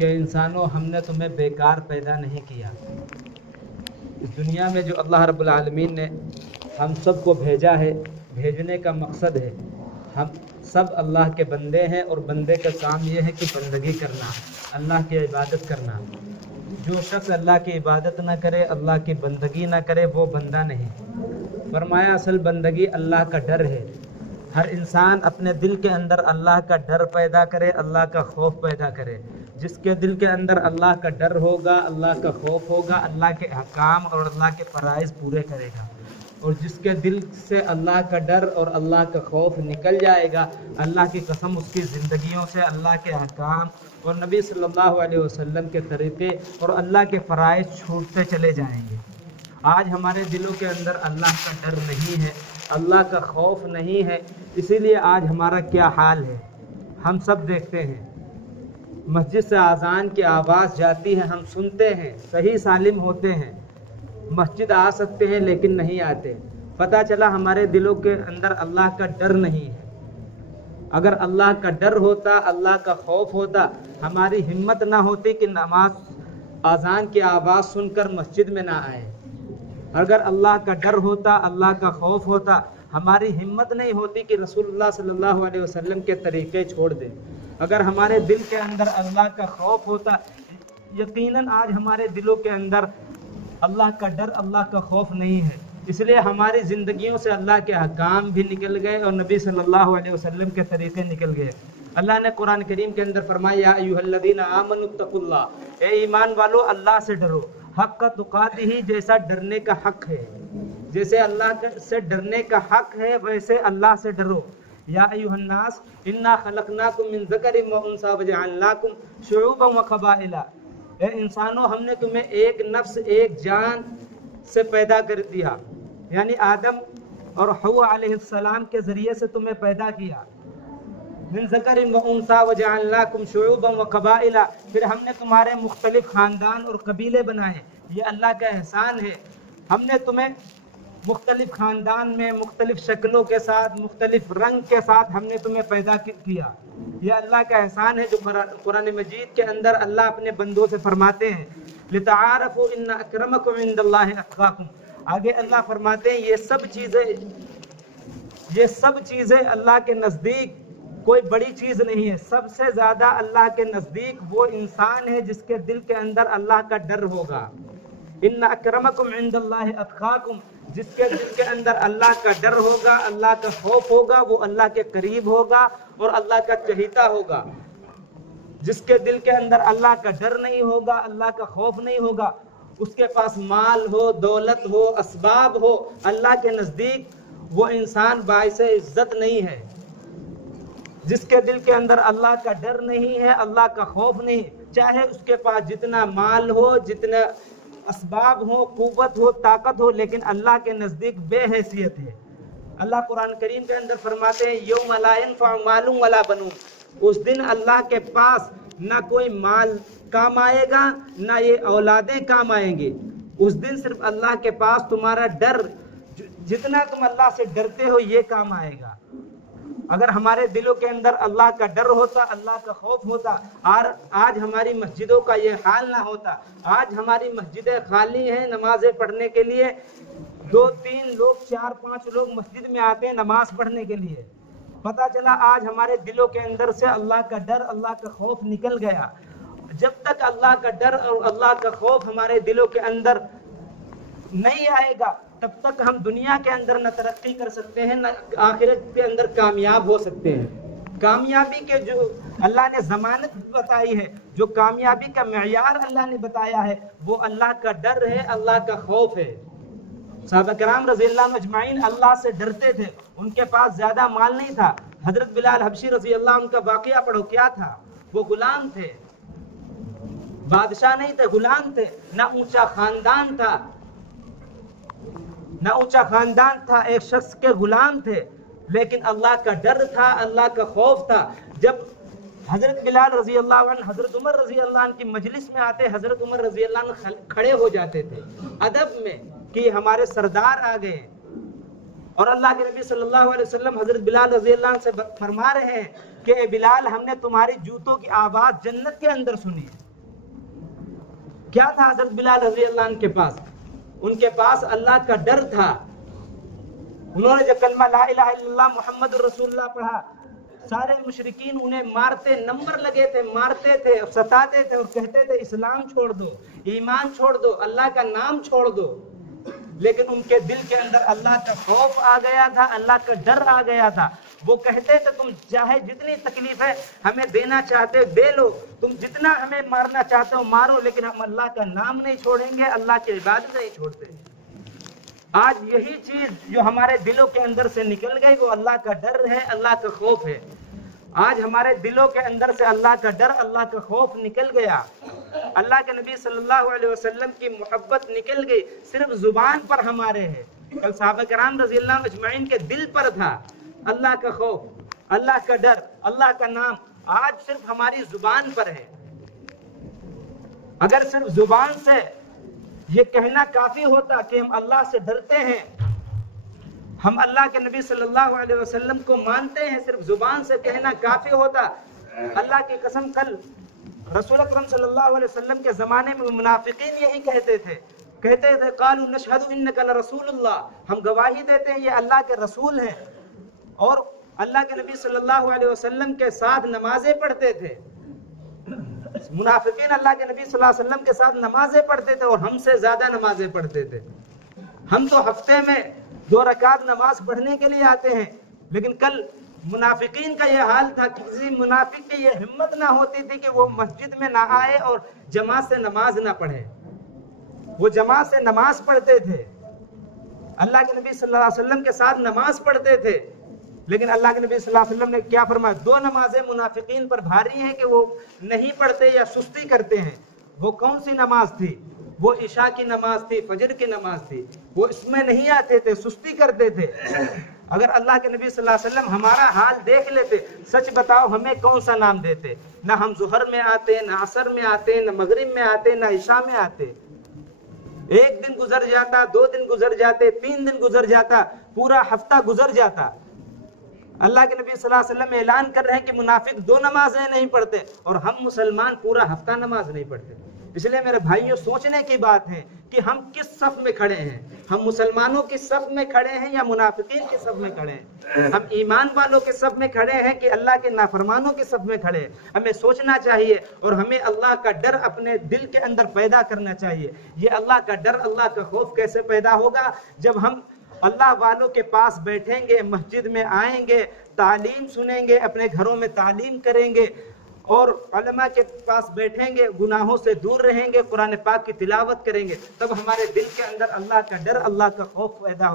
کہ انسانوں ہم نے تمہیں بیکار پیدا نہیں کیا۔ اس دنیا میں جو اللہ رب العالمین نے ہم سب کو بھیجا ہے، بھیجنے کا مقصد ہے ہم سب اللہ کے بندے ہیں، اور بندے کا کام یہ ہے کہ بندگی کرنا، اللہ کی عبادت کرنا۔ جو شخص اللہ کی عبادت نہ کرے، اللہ کی بندگی نہ کرے، وہ بندہ نہیں۔ فرمایا اصل بندگی اللہ کا ڈر ہے۔ ہر انسان اپنے دل کے اندر اللہ کا ڈر پیدا کرے، اللہ کا خوف پیدا کرے۔ جس کے دل کے اندر اللہ کا ڈر ہوگا، اللہ کا خوف ہوگا، اللہ کے احکام اور اللہ کے فرائض پورے کرے گا۔ اور جس کے دل سے اللہ کا ڈر اور اللہ کا خوف نکل جائے گا، اللہ کی قسم اس کی زندگیوں سے اللہ کے احکام اور نبی صلی اللہ علیہ وسلم کے طریقے اور اللہ کے فرائض چھوٹتے چلے جائیں گے۔ آج ہمارے دلوں کے اندر اللہ کا ڈر نہیں ہے، اللہ کا خوف نہیں ہے، اسی لیے آج ہمارا کیا حال ہے ہم سب دیکھتے ہیں۔ مسجد سے اذان کی آواز جاتی ہے، ہم سنتے ہیں، صحیح سالم ہوتے ہیں، مسجد آ سکتے ہیں لیکن نہیں آتے۔ پتہ چلا ہمارے دلوں کے اندر اللہ کا ڈر نہیں ہے۔ اگر اللہ کا ڈر ہوتا، اللہ کا خوف ہوتا، ہماری ہمت نہ ہوتی کہ نماز اذان کی آواز سن کر مسجد میں نہ آئے۔ اگر اللہ کا ڈر ہوتا، اللہ کا خوف ہوتا، ہماری ہمت نہیں ہوتی کہ رسول اللہ صلی اللہ علیہ وسلم کے طریقے چھوڑ دیں۔ اگر ہمارے دل کے اندر اللہ کا خوف ہوتا، یقیناً آج ہمارے دلوں کے اندر اللہ کا ڈر، اللہ کا خوف نہیں ہے۔ اس لیے ہماری زندگیوں سے اللہ کے احکام بھی نکل گئے اور نبی صلی اللہ علیہ وسلم کے طریقے نکل گئے۔ اللہ نے قرآن کریم کے اندر فرمایا یا ایھا الذین آمنوا اتقوا اللہ، اے ایمان والو اللہ سے ڈرو، حق تقاتہ، جیسا ڈرنے کا حق ہے، جیسے اللہ سے ڈرنے کا حق ہے ویسے اللہ سے ڈرو۔ یا ایھا الناس انا خلقناکم من ذکر و انثی وجعلناکم شعوبا وقبائل، اے انسانوں ہم نے تمہیں ایک نفس، ایک جان سے پیدا کر دیا، یعنی آدم اور حوا علیہ السلام کے ذریعے سے تمہیں پیدا کیا۔ من ذکر و انثی وجعلناکم شعوبا وقبائل، پھر ہم نے تمہارے مختلف خاندان اور قبیلے بنائے۔ یہ اللہ کا احسان ہے، ہم نے تمہیں مختلف خاندان میں مختلف شکلوں کے ساتھ، مختلف رنگ کے ساتھ ہم نے تمہیں پیدا کیا۔ یہ اللہ کا احسان ہے جو قرآن مجید کے اندر اللہ اپنے بندوں سے فرماتے ہیں لتعارفوا ان اکرمکم عند اللہ اتقاکم۔ آگے اللہ فرماتے ہیں یہ سب چیزیں اللہ کے نزدیک کوئی بڑی چیز نہیں ہے۔ سب سے زیادہ اللہ کے نزدیک وہ انسان ہے جس کے دل کے اندر اللہ کا ڈر ہوگا۔ ان اکرمکم عند اللہ اتقاکم، جس کے دل کے اندر اللہ کا ڈر ہوگا، اللہ کا خوف ہوگا، وہ اللہ کے قریب ہوگا اور اللہ کا چہیتا ہوگا۔ جس کے دل کے اندر اللہ کا ڈر نہیں ہوگا، اللہ کا خوف نہیں ہوگا، اس کے پاس مال ہو، دولت ہو، اسباب ہو، اللہ کے نزدیک وہ انسان باعث عزت نہیں ہے۔ جس کے دل کے اندر اللہ کا ڈر نہیں ہے، اللہ کا خوف نہیں، چاہے اس کے پاس جتنا مال ہو، جتنا اسباب ہو، قوت ہو، طاقت ہو، لیکن اللہ کے نزدیک بے حیثیت ہے۔ اللہ قرآن کریم کے اندر فرماتے ہیں یوم لا ینفع مال ولا بنون، اس دن اللہ کے پاس نہ کوئی مال کام آئے گا، نہ یہ اولادیں کام آئیں گے۔ اس دن صرف اللہ کے پاس تمہارا ڈر، جتنا تم اللہ سے ڈرتے ہو، یہ کام آئے گا۔ اگر ہمارے دلوں کے اندر اللہ کا ڈر ہوتا، اللہ کا خوف ہوتا، اور آج ہماری مسجدوں کا یہ حال نہ ہوتا۔ آج ہماری مسجدیں خالی ہیں نمازیں پڑھنے کے لیے، 2-3 لوگ، 4-5 لوگ مسجد میں آتے ہیں نماز پڑھنے کے لیے۔ پتہ چلا آج ہمارے دلوں کے اندر سے اللہ کا ڈر، اللہ کا خوف نکل گیا۔ جب تک اللہ کا ڈر اور اللہ کا خوف ہمارے دلوں کے اندر نہیں آئے گا، تب تک ہم دنیا کے اندر نہ ترقی کر سکتے ہیں، نہ آخرت کے اندر کامیاب ہو سکتے ہیں۔ کامیابی کے جو اللہ نے ضمانت بتائی ہے، جو کامیابی کا معیار اللہ نے بتایا ہے، وہ اللہ کا ڈر ہے، اللہ کا خوف ہے۔ صحابہ کرام رضی اللہ عنہ اجمعین اللہ سے ڈرتے تھے، ان کے پاس زیادہ مال نہیں تھا۔ حضرت بلال حبشی رضی اللہ عنہ کا واقعہ پڑھو، کیا تھا؟ وہ غلام تھے، بادشاہ نہیں تھے، غلام تھے، نہ اونچا خاندان تھا، ایک شخص کے غلام تھے، لیکن اللہ کا ڈر تھا، اللہ کا خوف تھا۔ جب حضرت بلال رضی اللہ عنہ حضرت عمر رضی اللہ عنہ کی مجلس میں آتے، حضرت عمر رضی اللہ عنہ کھڑے ہو جاتے تھے ادب میں کہ ہمارے سردار آ گئے، اور اللہ کے نبی صلی اللہ علیہ وسلم حضرت بلال رضی اللہ عنہ سے فرما رہے ہیں کہ اے بلال، ہم نے تمہاری جوتوں کی آواز جنت کے اندر سنی ہے، کیا تھا حضرت بلال رضی اللہ عنہ کے پاس؟ ان کے پاس اللہ کا ڈر تھا. انہوں نے جب کلمہ لا الہ الا اللہ محمد رسول اللہ پڑھا، سارے مشرکین انہیں مارتے، نمبر لگے تھے، مارتے تھے، ستاتے تھے اور کہتے تھے اسلام چھوڑ دو، ایمان چھوڑ دو، اللہ کا نام چھوڑ دو. لیکن ان کے دل کے اندر اللہ کا خوف آ گیا تھا، اللہ کا ڈر آ گیا تھا. وہ کہتے تھے تم چاہے جتنی تکلیف ہے ہمیں دینا چاہتے ہو دے لو، تم جتنا ہمیں مارنا چاہتے ہو مارو، لیکن ہم اللہ کا نام نہیں چھوڑیں گے، اللہ کی عبادت نہیں چھوڑتے. آج یہی چیز جو ہمارے دلوں کے اندر سے نکل گئی وہ اللہ کا ڈر ہے، اللہ کا خوف ہے. آج ہمارے دلوں کے اندر سے اللہ کا ڈر، اللہ کا خوف نکل گیا. اللہ کے نبی صلی اللہ علیہ وسلم کی محبت نکل گئی، صرف زبان پر ہمارے ہے. کل صحابہ کرام رضی اللہ عنہ اجمعین کے دل پر تھا اللہ کا خوف، اللہ کا ڈر، اللہ کا نام. آج صرف ہماری زبان پر ہے. اگر صرف زبان سے یہ کہنا کافی ہوتا کہ ہم اللہ سے ڈرتے ہیں، ہم اللہ کے نبی صلی اللہ علیہ وسلم کو مانتے ہیں، صرف زبان سے کہنا کافی ہوتا. اللہ کی قسم کل رسول اکرم صلی اللہ علیہ وسلم کے زمانے میں منافقین یہی کہتے تھے قالوا نشہد انک لرسول اللہ، ہم گواہی دیتے ہیں یہ اللہ کے رسول ہیں. اور اللہ کے نبی صلی اللہ علیہ وسلم کے ساتھ نمازیں پڑھتے تھے. منافقین اللہ کے نبی صلی اللہ علیہ وسلم کے ساتھ نمازیں پڑھتے تھے اور ہم سے زیادہ نمازیں پڑھتے تھے. ہم تو ہفتے میں 2 رکعت نماز پڑھنے کے لیے آتے ہیں، لیکن کل منافقین کا یہ حال تھا کہ کسی منافق کی یہ ہمت نہ ہوتی تھی کہ وہ مسجد میں نہ آئے اور جماعت سے نماز نہ پڑھے. وہ جماعت سے نماز پڑھتے تھے، اللہ کے نبی صلی اللہ علیہ وسلم کے ساتھ نماز پڑھتے تھے. لیکن اللہ کے نبی صلی اللہ علیہ وسلم نے کیا فرمایا؟ 2 نمازیں منافقین پر بھاری ہیں کہ وہ نہیں پڑھتے یا سستی کرتے ہیں. وہ کون سی نماز تھی؟ وہ عشاء کی نماز تھی، فجر کی نماز تھی. وہ اس میں نہیں آتے تھے، سستی کرتے تھے. اگر اللہ کے نبی صلی اللہ علیہ وسلم ہمارا حال دیکھ لیتے، سچ بتاؤ ہمیں کون سا نام دیتے؟ نہ ہم ظہر میں آتے، نہ عصر میں آتے، نہ مغرب میں آتے، نہ عشاء میں آتے. 1 دن گزر جاتا، 2 دن گزر جاتے، 3 دن گزر جاتا، پورا ہفتہ گزر جاتا. اللہ کے نبی صلی اللہ علیہ وسلم اعلان کر رہے ہیں کہ منافق 2 نمازیں نہیں پڑھتے اور ہم مسلمان پورا ہفتہ نماز نہیں پڑھتے. اس لیے میرے بھائیوں سوچنے کی بات ہے کہ ہم کس صف میں کھڑے ہیں. ہم مسلمانوں کی صف میں کھڑے ہیں یا منافقین کی صف میں کھڑے ہیں؟ ہم ایمان والوں کے صف میں کھڑے ہیں کہ اللہ کے نافرمانوں کے صف میں کھڑے ہیں؟ ہمیں سوچنا چاہیے اور ہمیں اللہ کا ڈر اپنے دل کے اندر پیدا کرنا چاہیے. یہ اللہ کا ڈر، اللہ کا خوف کیسے پیدا ہوگا؟ جب ہم اللہ والوں کے پاس بیٹھیں گے، مسجد میں آئیں گے، تعلیم سنیں گے، اپنے گھروں میں تعلیم کریں گے اور علماء کے پاس بیٹھیں گے، گناہوں سے دور رہیں گے، قرآن پاک کی تلاوت کریں گے، تب ہمارے دل کے اندر اللہ کا ڈر، اللہ کا خوف پیدا